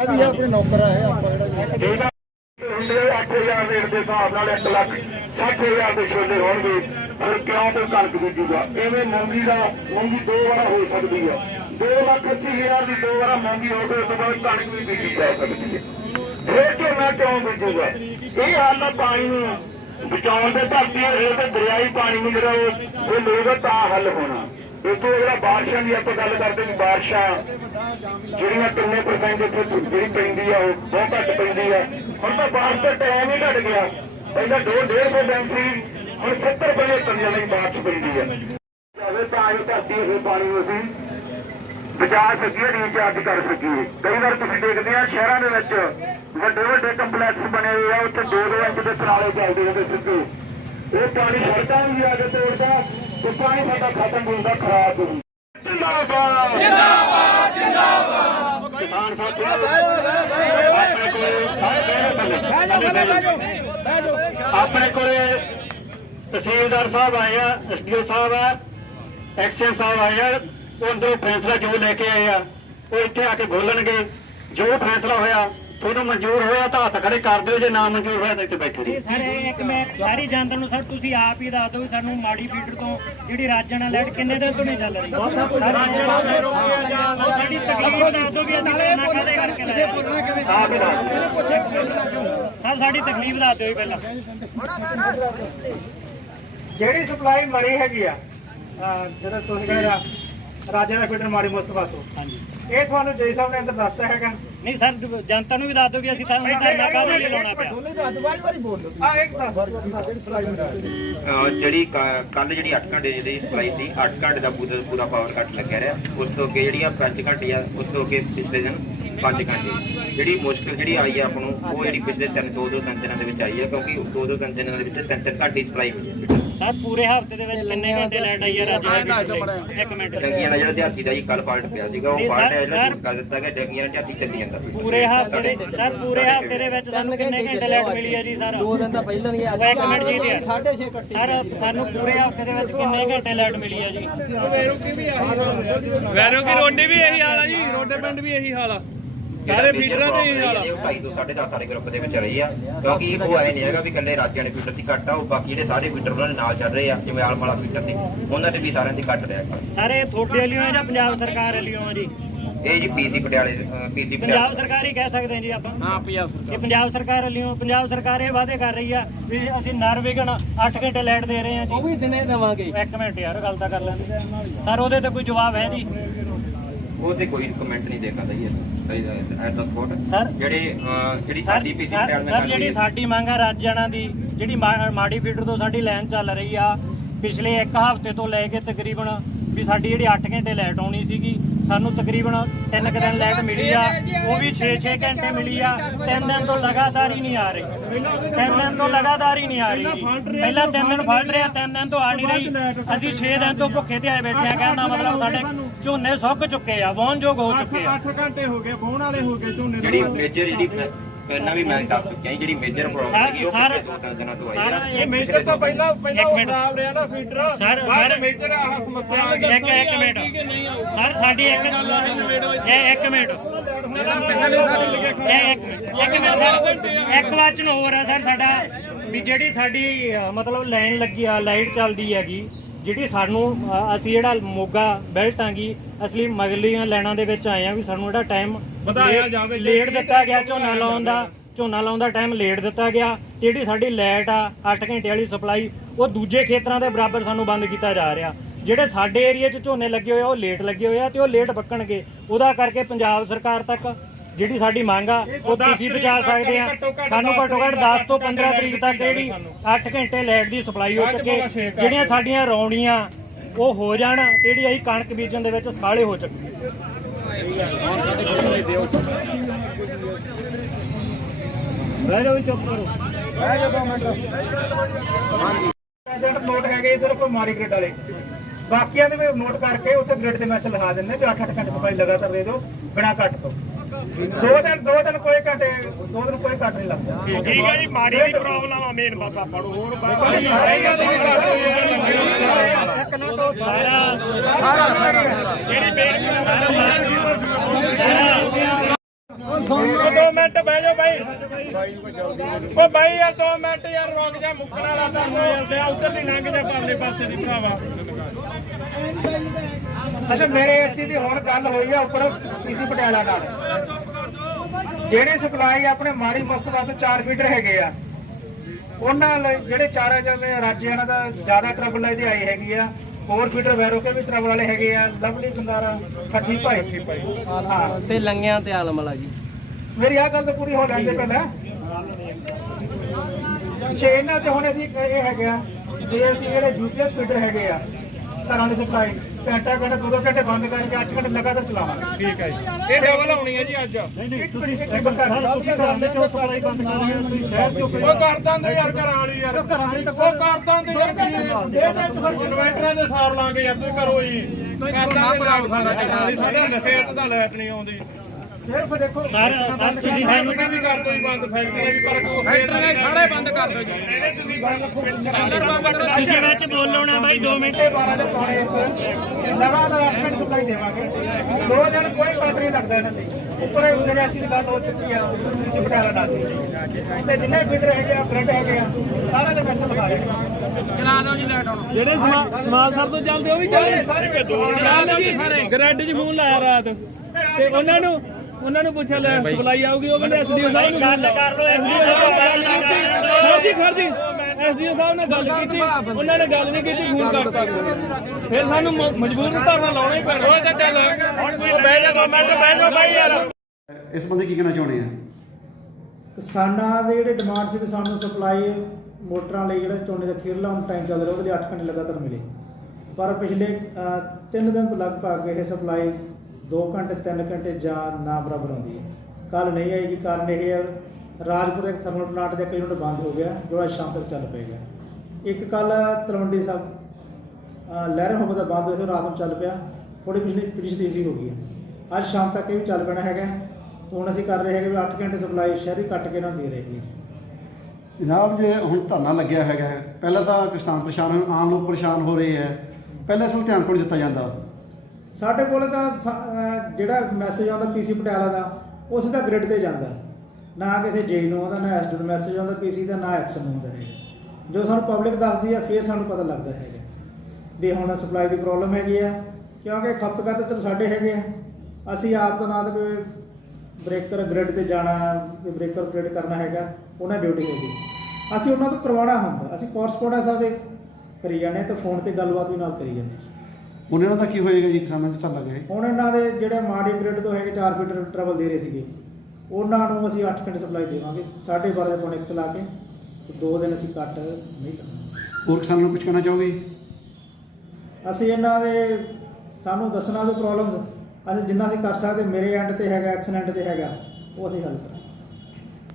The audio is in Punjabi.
ਜੀ ਆਪਣੇ ਨੌਕਰ ਆ ਆਪਾਂ ਜਿਹੜਾ ਹੁੰਦੇ 8000 ਰੇਟ ਦੇ ਹਿਸਾਬ ਨਾਲ 1 ਲੱਖ 60000 ਦੇ ਛੋਲੇ ਹੋਣਗੇ। ਫਿਰ ਕਿਉਂ ਕੋਈ ਕਣਕ ਬੀਜੂਗਾ ਐਵੇਂ ਮਹਿੰਗੀ ਦਾ ਮਹਿੰਗੀ ਦੋ ਵਾਰ ਹੋ ਸਕਦੀ ਹੈ। 2 ਲੱਖ 80000 ਦੀ ਦੋ ਵਾਰ ਮਹਿੰਗੀ ਹੋ ਕੇ ਉਸ ਤੋਂ ਬਾਅਦ ਕਣਕ ਵੀ ਬੀਜੀ ਜਾ ਸਕਦੀ ਹੈ। ਫਿਰ ਝੋਨਾ ਕਿਉਂ ਬੀਜੂਗਾ? ਇਹ ਹਾਲ ਪਾਣੀ ਨੂੰ ਬਚਾਉਣ ਦੇ ਧਰਤੀ ਇਹ ਤੇ ਦਰਿਆਈ ਪਾਣੀ ਨੂੰ ਜਿਹੜਾ ਉਹ ਉਹ ਤਾਂ ਹੱਲ ਹੋਣਾ। ਦੇਖੋ ਜਿਹੜਾ ਬਾਰਿਸ਼ਾਂ ਦੀ ਆਪਾਂ ਗੱਲ ਕਰਦੇ ਵੀ ਬਾਰਿਸ਼ਾਂ ਜਿਹੜੀਆਂ ਕਿੰਨੇ ਪਰਸੈਂਟ ਇੱਥੇ ਜਿਹੜੀ ਪੈਂਦੀ ਆ, ਉਹ ਬਹੁਤ ਘੱਟ ਪੈਂਦੀ ਆ। ਹੁਣ ਤਾਂ ਬਾਰਿਸ਼ ਦਾ ਟਾਈਮ ਹੀ ਘਟ ਗਿਆ। ਪਹਿਲਾਂ 2 150 ਬੈਂਕ ਸੀ, ਹੁਣ 70 ਬਣੇ ਤੰਨੇ ਲਈ ਬਾਰਿਸ਼ ਪੈਂਦੀ ਆ। ਜਾਵੇ ਤਾਂ ਇਹ ਧਰਤੀ ਇਹ ਪਾਣੀ ਅਸੀਂ ਬਚਾ ਸਕੀਏ ਰੀਚਾਰਜ ਕਰ ਸਕੀਏ। ਕਈ ਵਾਰ ਤੁਸੀਂ ਦੇਖਦੇ ਆ, ਸ਼ਹਿਰਾਂ ਦੇ ਵਿੱਚ ਵੱਡੇ ਵੱਡੇ ਕੰਪਲੈਕਸ ਬਣੇ ਹੋਏ ਆ, ਉੱਥੇ 2-2 ਇੰਚ ਦੇ ਤਨਾਲੇ ਚੱਲਦੇ ਹੁੰਦੇ ਸਿੱਧੇ। ਉਹ ਪਾਣੀ ਸੜਕਾਂ ਨੂੰ ਵੀ ਆ ਕੇ ਤੋੜਦਾ। ਤੇ ਪਾਣੀ ਸਾਡਾ ਖਤਮ ਹੁੰਦਾ, ਖਰਾਬ ਹੁੰਦਾ। ਜਿੰਦਾਬਾਦ ਜਿੰਦਾਬਾਦ। ਜਿੰਦਾਬਾਦ ਕਿਸਾਨ ਸਾਥੀਓ ਆਪਣੇ ਕੋਲੇ ਤਹਿਸੀਲਦਾਰ ਸਾਹਿਬ ਆਏ ਆ, ਐਸਡੀਓ ਸਾਹਿਬ ਆ, ਐਕਸੀਅਨ ਸਾਹਿਬ ਆਏ ਆ, ਉਹ ਅੰਦਰੋਂ ਫੈਸਲਾ ਜੋ ਲੈ ਕੇ ਆਏ ਆ, ਉਹ ਇੱਥੇ ਆ ਕੇ ਬੋਲਣਗੇ, ਜੋ ਫੈਸਲਾ ਹੋਇਆ ਤੁਹਾਨੂੰ ਮਨਜ਼ੂਰ ਹੋਇਆ ਤਾਂ ਹੱਥ ਖੜੇ ਕਰ ਦਿਓ ਜੇ ਨਾ ਮਨਜ਼ੂਰ ਹੋਇਆ ਤਾਂ ਇੱਥੇ ਬੈਠੇ ਰਹੋ ਸਰ ਇਹ ਇੱਕ ਮੈਂ ਸਾਰੀ ਜਨਤਾ ਨੂੰ ਸਰ ਤੁਸੀਂ ਆਪ ਹੀ ਦੱਸ ਦਿਓ ਵੀ ਸਾਨੂੰ ਮਾੜੀ ਫੀਡਰ ਤੋਂ ਜਿਹੜੀ ਰਾਜਣਾ ਲੈਟ ਕਿੰਨੇ ਦਿਨ ਤੋਂ ਨਹੀਂ ਚੱਲ ਰਹੀ ਸਾਡੀ ਤਕਲੀਫ ਦੱਸ ਦਿਓ ਵੀ ਅਸੀਂ ਕਰਨਾ ਕਾਹਦੇ ਕਰਕੇ ਲੈ। ਸਰ ਸਾਡੀ ਤਕਲੀਫ ਦੱਸ ਦਿਓ ਜੀ ਪਹਿਲਾਂ ਜਿਹੜੀ ਸਪਲਾਈ ਮਰੀ ਹੈਗੀ ਆ ਅਹ ਜਦੋਂ ਤੁਸੀਂ ਕਹਿੰਦੇ ਰਾਜਾ ਦਾ ਫੀਡਰ ਮਾਰੀ ਮੁਸਤਫਾ ਤੋਂ ਹਾਂਜੀ ਇਹ ਤੁਹਾਨੂੰ ਜੈ ਸਾਹਿਬ ਨੇ ਅੰਦਰ ਦੱਸਤਾ ਹੈਗਾ। ਨਹੀਂ ਸਰ ਜਨਤਾ ਨੂੰ ਵੀ ਦੱਸ ਦਿਓ ਵੀ ਅਸੀਂ ਤਾਂ ਧਰਨਾ ਕਾਹਦੇ ਲਈ ਲਾਉਣਾ ਪਿਆ। ਦੋਨੇ ਰਾਤ ਵਾਰੀ ਵਾਰੀ ਬੋਲ ਲਓ ਆ ਇੱਕ ਦੱਸ ਜਿਹੜੀ ਕੱਲ ਜਿਹੜੀ 8 ਘੰਟੇ ਦੀ ਸਪਲਾਈ ਸੀ 8 ਘੰਟੇ ਦਾ ਪੂਰਾ ਪੂਰਾ ਪਾਵਰ ਕੱਟ ਲੱਗਿਆ ਰਿਹਾ। ਉਸ ਤੋਂ ਅੱਗੇ ਜਿਹੜੀਆਂ 5 ਘੰਟੇ ਆ ਉਸ ਤੋਂ ਅੱਗੇ ਪਿਛਲੇ ਦਿਨ 5 ਘੰਟੇ। ਜਿਹੜੀ ਮੁਸ਼ਕਲ ਜਿਹੜੀ ਆਈ ਆ ਆਪਾਂ ਨੂੰ ਉਹ ਜਿਹੜੀ ਪਿਛਲੇ ਤਿੰਨ ਦੋ ਦੋ ਤਿੰਨ ਦਿਨਾਂ ਦੇ ਵਿੱਚ ਆਈ ਹੈ ਕਿਉਂਕਿ ਦੋ ਦੋ ਤਿੰਨ ਦਿਨਾਂ ਦੇ ਵਿੱਚ ਤਿੰਨ ਤਿੰਨ ਘੰਟੇ ਸਪਲਾਈ ਹੋਈ ਹੈ ਸਰ ਪੂਰੇ ਹਫ਼ਤੇ ਦੇ ਵਿੱਚ ਕਿੰਨੇ ਘੰਟੇ ਲਾਈਟ ਆਈ ਹੈ ਰਾਜਣਾ ਇੱਕ ਮਿੰਟ। ਡੰਗੀਆਂ ਦਾ ਜਿਹੜਾ ਦਿਹਾਤੀ ਦਾ ਜੀ ਕੱਲ ਫਾਲਟ ਪਿਆ ਸੀਗਾ ਉਹ ਫਾਲਟ ਹੈ ਜਿਹੜਾ ਕਰ ਦਿੱਤਾ ਗਿਆ ਡੰਗੀਆਂ ਦਾ ਦਿਹਾਤੀ ਚੱਲੀ ਜਾਂਦਾ। ਪੂਰੇ ਹਫ਼ਤੇ ਦੇ ਸਰ ਪੂਰੇ ਹਫ਼ਤੇ ਦੇ ਵਿੱਚ ਸਾਨੂੰ ਕਿੰਨੇ ਘੰਟੇ ਲਾਈਟ ਮਿਲੀ ਹੈ ਜੀ ਸਰ? ਦੋ ਦਿਨ ਤਾਂ ਪਹਿਲਾਂ ਨਹੀਂ ਆਇਆ। ਇੱਕ ਮਿੰਟ ਜੀ ਦੇ 6.5 ਘੰਟੇ। ਸਰ ਸਾਨੂੰ ਪੂਰੇ ਹਫ਼ਤੇ ਦੇ ਵਿੱਚ ਕਿੰਨੇ ਘੰਟੇ ਲਾਈਟ ਮਿਲੀ ਹੈ ਜੀ? ਵੈਰੋ ਕੀ ਰੋਡੇ ਵੀ ਇਹੀ ਹਾਲ ਆ ਜੀ ਰੋਡੇ ਪਿੰਡ ਵੀ ਇਹੀ ਹਾਲ ਆ। ਸਾਰੇ ਫੀਡਰਾਂ ਦੇ ਆ ਇਹ ਢਾਈ ਤੋਂ 10.5 ਸਾਰੇ ਗਰੁੱਪ ਦੇ ਵਿੱਚ ਰਹੀ ਆ। ਕਿਉਂਕਿ ਉਹ ਐ ਨਹੀਂ ਹੈਗਾ ਵੀ ਇਕੱਲੇ ਰਾਜਿਆਂ ਦੇ ਫੀਡਰ ਦੀ ਘੱਟ ਆ ਉਹ ਬਾਕੀ ਜਿਹੜੇ ਸਾਰੇ ਫੀਡਰ ਉਹਨਾਂ ਦੇ ਨਾਲ ਚੱਲ ਰਹੇ ਆ ਜਿਵੇਂ ਆਲਮਾਲਾ ਫੀਡਰ ਸੀ ਉਹਨਾਂ ਤੇ ਵੀ ਸਾਰਿਆਂ ਦੀ ਘੱਟ ਰਿਹਾ। ਸਰ ਇਹ ਤੁਹਾਡੇ ਵੱਲੋਂ ਹੈ ਜਾਂ ਪੰਜਾਬ ਸਰਕਾਰ ਵੱਲੋਂ ਹੈ ਜੀ? ਇਹ ਜੀ ਪੀਸੀ ਪਟਿਆਲੇ ਪੀਸੀ ਪੰਜਾਬ ਸਰਕਾਰ ਹੀ ਕਹਿ ਸਕਦੇ ਹਾਂ ਜੀ ਆਪਾਂ। ਹਾਂ ਪੰਜਾਬ ਇਹ ਪੰਜਾਬ ਸਰਕਾਰ ਵੱਲੋਂ ਪੰਜਾਬ ਸਰਕਾਰ ਇਹ ਵਾਅਦੇ ਕਰ ਰਹੀ ਆ ਵੀ ਅਸੀਂ ਨਰਵਿਗਨ 8 ਘੰਟੇ ਲਾਈਟ ਦੇ ਰਹੇ ਹਾਂ ਜੀ। ਉਹ ਵੀ ਦਿਨੇ ਦੇਵਾਂਗੇ। ਇੱਕ ਮਿੰਟ ਯਾਰ ਗੱਲ ਤਾਂ ਕਰ ਲੈਂਦੇ। ਸਰ ਉਹਦੇ ਤੇ ਕੋਈ ਜਵਾਬ ਹੈ ਜੀ? ਉਹ ਤੇ ਕੋਈ ਕਮੈਂਟ ਨਹੀਂ ਦੇ ਸਕਦਾ ਜੀ। ਐਟ ਦਾ ਸਪੋਟ ਸਰ ਜਿਹੜੇ ਸਾਡੀ ਪੀਸੀ ਸਰ ਪਟਿਆਲੇ ਸਰ, ਜਿਹੜੀ ਸਾਡੀ ਮੰਗ ਆ ਰਾਜਾਣਾ ਦੀ ਜਿਹੜੀ ਮਾੜੀ ਫੀਡਰ ਤੋਂ ਸਾਡੀ ਲਾਈਨ ਚੱਲ ਰਹੀ ਆ ਪਿਛਲੇ ਇੱਕ ਹਫ਼ਤੇ ਤੋਂ ਲੈ ਕੇ ਤਕਰੀਬਨ ਵੀ ਸਾਡੀ ਜਿਹੜੀ 8 ਘੰਟੇ ਲਾਈਟ ਆਉਣੀ ਸੀਗੀ ਸਾਨੂੰ ਤਕਰੀਬਨ 3 ਕੁ ਦਿਨ ਲਾਈਟ ਮਿਲੀ ਆ ਉਹ ਵੀ 6-6 ਘੰਟੇ ਮਿਲੀ ਆ 3 ਦਿਨ ਤੋਂ ਲਗਾਤਾਰ ਹੀ ਨਹੀਂ ਆ ਰਹੀ। 3 ਦਿਨ ਤੋਂ ਲਗਾਤਾਰ ਹੀ ਨਹੀਂ ਆ ਰਹੀ। ਪਹਿਲਾਂ 3 ਦਿਨ ਫੜ ਰਿਹਾ 3 ਦਿਨ ਤੋਂ ਆ ਨਹੀਂ ਰਹੀ। ਅਸੀਂ 6 ਦਿਨ ਤੋਂ ਭੁੱਖੇ ਤੇ ਆਏ ਬੈਠੇ ਆ ਕਹਿੰਦਾ ਮਤਲਬ ਸਾਡੇ ਝੋਨੇ ਸੁੱਕ ਚੁੱਕੇ ਆ ਵਾਹਣਯੋਗ ਹੋ ਚੁੱਕੇ ਆ। 8 ਘੰਟੇ ਹੋ ਗਏ ਫੋਨ ਵਾਲੇ ਹੋ ਗਏ ਝੋਨੇ ਜਿਹੜੀ ਮੇਜਰ ਜਿਹੜੀ ਮੈਂ- ਪਹਿਲਾਂ ਵੀ ਮੈਂ ਦੱਸ ਚੁੱਕਿਆ ਜਿਹੜੀ ਮੇਜਰ ਪ੍ਰੋਬਲਮ ਹੈਗੀ ਉਹ ਸਰ- ਪਿਛਲੇ ਦੋ ਤਿੰਨ ਦਿਨਾਂ ਤੋਂ ਆਈ ਸਰ ਆ। ਇਹ ਮੇਜਰ ਤਾਂ ਪਹਿਲਾਂ ਪਹਿਲਾਂ ਇੱਕ ਉਹ ਮਿੰਟ। ਖਰਾਬ ਰਿਹਾ ਨਾ ਫੀਡਰ ਸਰ- ਬਾਅਦ ਸਰ- ਮੇਜਰ ਆਹ ਸਮੱਸਿਆ ਆ ਗਈ। ਇੱਕ ਇੱਕ ਮਿੰਟ ਸਰ ਸਾਡੀ ਇੱਕ ਇਹ ਇੱਕ ਮਿੰਟ। ਇਹ ਇੱਕ ਇੱਕ ਮਿੰਟ ਸਰ। ਇੱਕ ਵਚਨ ਹੋਰ ਹੈ ਸਰ ਸਾਡਾ ਵੀ ਜਿਹੜੀ ਸਾਡੀ ਮਤਲਬ ਲਾਈਨ ਲੱਗੀ ਆ ਲਾਈਟ ਚੱਲਦੀ ਹੈਗੀ ਜਿਹੜੀ ਸਾਨੂੰ ਅਸੀਂ ਜਿਹੜਾ ਮੋਗਾ ਬੈਲਟ ਆਂਗੀ ਅਸਲੀ ਮਗਲੀਆਂ ਲਾਈਨਾਂ ਦੇ ਵਿੱਚ ਆਏ ਆ ਵੀ ਸਾਨੂੰ ਜਿਹੜਾ ਟਾਈਮ ਵਧਾਇਆ ਜਾਵੇ। ਲੇਟ ਦਿੱਤਾ ਗਿਆ ਝੋਨਾ ਲਾਉਣ ਦਾ। ਝੋਨਾ ਲਾਉਣ ਦਾ ਟਾਈਮ ਲੇਟ ਦਿੱਤਾ ਗਿਆ। ਤੇ ਜਿਹੜੀ ਸਾਡੀ ਲਾਈਟ ਆ 8 ਘੰਟੇ ਵਾਲੀ ਸਪਲਾਈ ਉਹ ਦੂਜੇ ਖੇਤਰਾਂ ਦੇ ਬਰਾਬਰ ਸਾਨੂੰ ਬੰਦ ਕੀਤਾ ਜਾ ਰਿਹਾ। ਜਿਹੜੇ ਸਾਡੇ ਏਰੀਆ 'ਚ ਝੋਨੇ ਲੱਗੇ ਹੋਏ ਆ ਉਹ ਲੇਟ ਲੱਗੇ ਹੋਏ ਆ ਤੇ ਉਹ ਲੇਟ ਪੱਕਣਗੇ ਉਹਦਾ ਕਰਕੇ ਪੰਜਾਬ ਸਰਕਾਰ ਤੱਕ ਜਿਹੜੀ ਸਾਡੀ ਮੰਗ ਆ ਉਹ ਤੁਸੀਂ ਪਹੁੰਚਾ ਸਕਦੇ ਆ। ਸਾਨੂੰ ਘੱਟੋ ਘੱਟ 10 ਤੋਂ 15 ਤਰੀਕ ਤੱਕ ਜਿਹੜੀ 8 ਘੰਟੇ ਲਾਈਟ ਦੀ ਸਪਲਾਈ ਹੋ ਚੁੱਕੇ ਜਿਹੜੀਆਂ ਸਾਡੀਆਂ ਰੌਣੀਆਂ ਉਹ ਹੋ ਜਾਣ ਤੇ ਜਿਹੜੀ ਅਸੀਂ ਕਣਕ ਬੀਜਣ ਦੇ ਵਿੱਚ ਸਖਾਲੇ ਹੋ ਚੁੱਕੇ ਬਹਿ ਜਾਓ ਚੁੱਪ ਕਰੋ ਪੈਸੇਂਟ ਨੋਟ ਹੈਗੇ ਸਿਰਫ ਮਾਰੀ ਗ੍ਰਿਡ ਵਾਲੇ ਬਾਕੀਆਂ ਦੇ। ਵੀ ਨੋਟ ਕਰਕੇ ਉੱਥੇ ਗ੍ਰਿਡ ਤੇ ਮੈਸੇਜ ਲਿਖਾ ਦਿੰਦੇ ਵੀ 8-8 ਘੰਟੇ ਸਫ਼ਾਈ ਲਗਾਤਾਰ ਦੇ ਦਿਓ ਬਿਨਾ ਕੱਟ ਤੋਂ ਦੋ ਦਿਨ ਦੋ ਦਿਨ ਕੋਈ ਘੰਟੇ ਦੋ ਦਿਨ ਕੋਈ ਕੱਟ ਨਹੀਂ ਲੱਗਦਾ ਠੀਕ ਹੈ ਜੀ ਮਾੜੀ ਦੀ ਪ੍ਰੋਬਲਮ ਆ ਮੇਨ ਬਸ ਆਪਾਂ ਨੂੰ ਹੋਰ ਇੱਕ ਨਾ 2 ਮਿੰਟ ਬਹਿ ਜਾ ਬਾਈ। ਓ ਬਾਈ ਯਾਰ 2 ਮਿੰਟ ਯਾਰ ਰੁਕ ਜਾ, ਮੁੱਕਣ ਵਾਲਾ ਤਾਂ ਯਾਰ ਤੇ ਉਧਰ ਦੀ ਲੰਘ ਜਾ ਪਰਲੇ ਪਾਸੇ ਦੀ, ਭਰਾਵਾ। ਅੱਛਾ, ਮੇਰੇ ਏਸੀ ਦੀ ਹੁਣ ਗੱਲ ਹੋਈ ਆ ਉੱਪਰ ਕਿਸੇ ਪਟਿਆਲਾ ਨਾਲ। ਜਿਹੜੇ ਸਪਲਾਈ ਆਪਣੇ ਮਾੜੀ ਮਸਤ ਵਾਸਤੇ 4 ਫੀਟਰ ਹੈਗੇ ਆ, ਉਹਨਾਂ ਲਈ ਜਿਹੜੇ ਚਾਰਾਂ ਜਮੇ ਰਾਜਿਆਂ ਦਾ ਜ਼ਿਆਦਾ ਟਰਬਲ ਇਹਦੇ ਆਈ ਹੈਗੀ ਆ। ਹੋਰ ਫੀਟਰ ਵੈਰੋ ਕੇ ਵੀ ਟਰਬਲ ਵਾਲੇ ਹੈਗੇ ਆ। ਲਵਲੀ ਬੰਦਾਰਾ ਖੱਠੀ ਭਾਈ। ਹਾਂ ਤੇ ਲੰਗਿਆਂ ਤੇ ਆਲਮ ਵਾਲਾ ਜੀ। ਮੇਰੀ ਆਹ ਗੱਲ ਤਾਂ ਪੂਰੀ ਹੋ। ਲੈਂਦੇ ਪਹਿਲਾਂ। ਛੇ ਇਹਨਾਂ ਤੇ ਹੁਣ ਅਸੀਂ ਇਹ ਹੈਗੇ ਆ ਜੇ ਅਸੀਂ ਜਿਹੜੇ ਯੂਪੀਐਸ ਫੀਡਰ ਹੈਗੇ ਆ ਘਰਾਂ ਦੀ ਸਪਲਾਈ ਘੰਟਾ ਘੰਟਾ ਦੋ ਦੋ ਘੰਟੇ ਬੰਦ ਕਰਕੇ 8 ਘੰਟੇ ਲਗਾਤਾਰ ਚਲਾਵਾਂਗੇ। ਠੀਕ ਹੈ ਜੀ। ਇਹ ਡਬਲ ਆਉਣੀ ਹੈ ਜੀ ਅੱਜ। ਨਹੀਂ ਨਹੀਂ ਤੁਸੀਂ ਤੁਸੀਂ ਘਰਾਂ ਦੇ ਕਿਉਂ ਸਪਲਾਈ ਬੰਦ ਕਰ ਰਹੇ ਹੋ? ਤੁਸੀਂ ਸ਼ਹਿਰ ਚੋਂ ਉਹ ਕਰਦਾਂ ਦੇ ਯਾਰ ਘਰਾਂ ਵਾਲੀ ਯਾਰ। ਘਰਾਂ ਵਾਲੀ ਤਾਂ ਉਹ ਕਰਦਾਂ ਦੇ ਯਾਰ ਕੀ ਇਨਵੈਟਰਾਂ ਦੇ ਸਾਰ ਲਾਂਗੇ ਯਾਰ ਤੁਸੀਂ ਕਰੋ ਜੀ। ਕਰਦਾਂ ਦੇ ਲਾਗ ਸਾਡਾ ਸਾਡੇ ਖੇਤ ਦਾ ਲਾਈਟ ਨਹੀਂ ਆਉਂਦੀ। ਸਿਰਫ ਦੇਖੋ ਸਰ ਸਰ ਤੁਸੀਂ ਸਾਨੂੰ ਫੈਕਟਰੀ ਵੀ ਕਰ ਦੋ ਜੀ ਬੰਦ ਫੈਕਟਰੀ ਵੀ ਪਰ ਕੋ ਫੈਕਟਰੀ ਸਾਰੇ ਬੰਦ ਕਰ ਦਿਓ ਜੀ। ਤੁਸੀਂ ਵਿੱਚ ਬੋਲੋ ਨਾ ਬਾਈ 2 ਮਿੰਟ। ਤੇ 12 ਦੇ ਪੌਣੇ ਇੱਕ। ਲਗਾਤਾਰ 8 ਘੰਟੇ ਸਪਲਾਈ ਦੇਵਾਂਗੇ। ਦੋ ਦਿਨ ਕੋਈ ਕੱਟ ਨਹੀਂ ਲੱਗਦਾ ਇਹਨਾਂ ਦੀ ਉੱਪਰ ਜਿਹੜੇ ਅਸੀਂ ਦੀ ਗੱਲ ਹੋ ਚੁੱਕੀ ਆ ਤੁਸੀਂ ਬਟਾਲਾ ਨਾਲ ਦੀ। ਤੇ ਜਿੰਨੇ ਫੀਡਰ ਹੈਗੇ ਆ ਫਰੰਟ ਹੈਗੇ ਆ ਸਾਰਿਆਂ ਦੇ ਪੈਸੇ ਲਗਾ ਰਹੇ ਚਲਾ ਦਿਓ ਜੀ ਲਾਈਟ ਹੁਣ। ਜਿਹੜੇ ਸਮਾਲ ਸਰ ਤੋਂ ਚੱਲਦੇ ਉਹ ਵੀ ਚੱਲਦੇ ਸਾਰੇ ਸਾਰੇ ਗ੍ਰੈਡ 'ਚ ਫੋਨ ਲਾਇਆ ਰਾਤ। ਤੇ ਉਹਨਾਂ ਨੂੰ ਉਹਨਾਂ ਨੂੰ ਪੁੱਛਿਆ ਲੈ ਸਪਲਾਈ ਆਊਗੀ ਉਹ ਕਹਿੰਦੇ ਐਸਡੀਓ ਸਾਹਿਬ ਨੂੰ ਗੱਲ ਕਰ ਲਓ। ਖਰਜੀ ਖਰਜੀ ਐਸਡੀਓ ਸਾਹਿਬ ਨੇ ਗੱਲ ਕੀਤੀ ਉਹਨਾਂ ਨੇ ਗੱਲ ਨਹੀਂ ਕੀਤੀ ਫੋਨ ਕਰਤਾ ਫਿਰ ਸਾਨੂੰ ਮ- ਮਜਬੂਰ ਨੂੰ ਧਰਨਾ ਲਾਉਣਾ ਹੀ ਪੈਣਾ। ਉਹ ਤਾਂ ਚੱਲ ਉਹ ਬਹਿ ਜਾ ਦੋ ਮਿੰਟ ਬਹਿ ਜਾ ਬਾਈ ਯਾਰ। ਇਸ ਬੰਦੇ ਕੀ ਕਹਿਣਾ ਚਾਹੁੰਦੇ ਆ? ਕਿਸਾਨਾਂ ਦੇ ਜਿਹੜੇ ਡਿਮਾਂਡ ਸੀ ਕਿ ਸਾਨੂੰ ਸਪਲਾਈ ਮੋਟਰਾਂ ਲਈ ਜਿਹੜਾ ਝੋਨੇ ਦਾ ਖੀਰਲਾ ਹੁਣ ਟਾਈਮ ਚੱਲ ਰਿਹਾ ਉਹਦੇ ਲਈ 8 ਘੰਟੇ ਲਗਾਤਾਰ ਮਿਲੇ। ਪਰ ਪਿਛਲੇ 3 ਦਿਨ ਤੋਂ ਲਗਭਗ ਇਹ ਸਪਲਾਈ 2 ਘੰਟੇ 3 ਘੰਟੇ ਜਾਂ ਨਾ ਬਰਾਬਰ ਆਉਂਦੀ ਹੈ। ਕੱਲ ਨਹੀਂ ਆਏਗੀ ਕਾਰਨ ਇਹ ਹੈ ਰਾਜਪੁਰ ਇੱਕ ਥਰਮਲ ਪਲਾਂਟ ਦਾ ਇੱਕ ਯੂਨਿਟ ਬੰਦ ਹੋ ਗਿਆ, ਜੋ ਅੱਜ ਸ਼ਾਮ ਤੱਕ ਚੱਲ ਪਏਗਾ। ਇੱਕ ਕੱਲ ਤਲਵੰਡੀ ਸਾਹਿਬ ਲਹਿਰ ਲਹਿਰੇ ਦਾ ਬੰਦ ਹੋਇਆ ਸੀ, ਉਹ ਰਾਤ ਨੂੰ ਚੱਲ ਪਿਆ। ਥੋੜੀ ਪਿਛਲੀ ਪਿਛਲੀ ਸੀ ਹੋ ਗਈ ਹੈ। ਅੱਜ ਸ਼ਾਮ ਤੱਕ ਇਹ ਵੀ ਚੱਲ ਪੈਣਾ ਹੈਗਾ। ਹੁਣ ਅਸੀਂ ਕਰ ਰਹੇ ਹੈਗੇ ਵੀ 8 ਘੰਟੇ ਸਪਲਾਈ ਸ਼ਹਿਰੀ ਕੱਟ ਕੇ ਨਾ ਦੇ ਰਹੇ ਹੈਗੇ। ਜਨਾਬ, ਜੇ ਹੁਣ ਧਰਨਾ ਲੱਗਿਆ ਹੈਗਾ, ਪਹਿਲਾਂ ਤਾਂ ਕਿਸਾਨ ਪਰੇਸ਼ਾਨ ਆਮ ਲੋਕ ਪਰੇਸ਼ਾਨ ਹੋ ਰਹੇ ਹੈ। ਪਹਿਲਾਂ ਇਸ ਨੂੰ ਧਿਆਨ ਕਿਉਂ ਦਿੱਤਾ ਜਾਂਦਾ? ਸਾਡੇ ਕੋਲ ਤਾਂ ਸ- ਅਹ ਜਿਹੜਾ ਮੈਸੇਜ ਆਉਂਦਾ ਪੀਸੀ ਪਟਿਆਲਾ ਦਾ ਉਹ ਸਿੱਧਾ ਗ੍ਰਿਡ ਤੇ ਜਾਂਦਾ ਨਾ ਕਿਸੇ ਜੇ ਨੂੰ ਆਉਂਦਾ, ਨਾ ਐਸਡੀ ਮੈਸੇਜ ਆਉਂਦਾ ਪੀਸੀ ਦਾ, ਨਾ ਐਕਸ਼ਨ ਨੂੰ ਆਉਂਦਾ ਹੈ ਜੋ ਸਾਨੂੰ ਪਬਲਿਕ ਦੱਸਦੀ ਹੈ, ਫਿਰ ਸਾਨੂੰ ਪਤਾ ਲੱਗਦਾ ਹੈਗਾ। ਵੀ ਹੁਣ ਸਪਲਾਈ ਦੀ ਪ੍ਰੋਬਲਮ ਹੈਗੀ ਆ, ਕਿਉਂਕਿ ਖਪਤਕਾਰ ਤਾਂ ਚਲੋ ਸਾਡੇ ਹੈਗੇ ਆ। ਅਸੀਂ ਆਪ ਤਾਂ ਨਾ ਤਾਂ ਕੋਈ ਬ੍ਰੇਕਰ ਗ੍ਰਿਡ ਤੇ ਜਾਣਾ ਵੀ ਬ੍ਰੇਕਰ ਅਪਡੇਟ ਕਰਨਾ ਹੈਗਾ, ਉਹਨਾਂ ਡਿਊਟੀ ਹੈਗੀ। ਅਸੀਂ ਉਹਨਾਂ ਤੋਂ ਕਰਵਾਉਣਾ ਹੁੰਦਾ, ਅਸੀਂ ਕੋਰਸਪੋਂਡੈਂਸ ਆਦੇ ਕਰੀ ਜਾਂਦੇ ਤੇ ਫੋਨ ਤੇ ਗੱਲਬਾਤ ਵੀ ਨਾਲ ਕਰੀ ਜਾਂਦੇ ਹੁਣ ਇਹਨਾਂ ਦਾ ਕੀ ਹੋਏਗਾ ਜੀ ਕਿਸਾਨਾਂ 'ਚ ਧਰਨਾ ਗਏ ਹੁਣ ਇਹਨਾਂ ਦੇ ਜਿਹੜੇ ਮਾੜੀ ਗ੍ਰਿਡ ਤੋਂ ਹੈਗੇ 4 ਫੀਟ ਟਰਬਲ ਦੇ ਰਹੇ ਸੀਗੇ ਉਹਨਾਂ ਨੂੰ ਅਸੀਂ 8 ਘੰਟੇ ਸਪਲਾਈ ਦੇਵਾਂਗੇ। 12:30 ਦੇ ਪੌਣੇ ਇੱਕ ਚਲਾ ਕੇ ਤੇ ਦੋ ਦਿਨ ਅਸੀਂ ਕੱਟ ਨਹੀਂ ਕਰਨਾ ਹੋਰ ਕਿਸਾਨਾਂ ਨੂੰ ਕੁਝ ਕਹਿਣਾ ਚਾਹੋਗੇ? ਅਸੀਂ ਇਹਨਾਂ ਦੇ ਸਾਨੂੰ ਦੱਸਣਾ ਜੋ ਪ੍ਰੋਬਲਮਸ ਅਸੀਂ ਜਿੰਨਾ ਅਸੀਂ ਕਰ ਸਕਦੇ ਮੇਰੇ ਐਂਡ ਤੇ ਹੈਗਾ ਐਕਸ਼ਨ ਐਂਡ ਤੇ ਹੈਗਾ ਉਹ ਅਸੀਂ ਹੱਲ ਕਰਾਂਗੇ।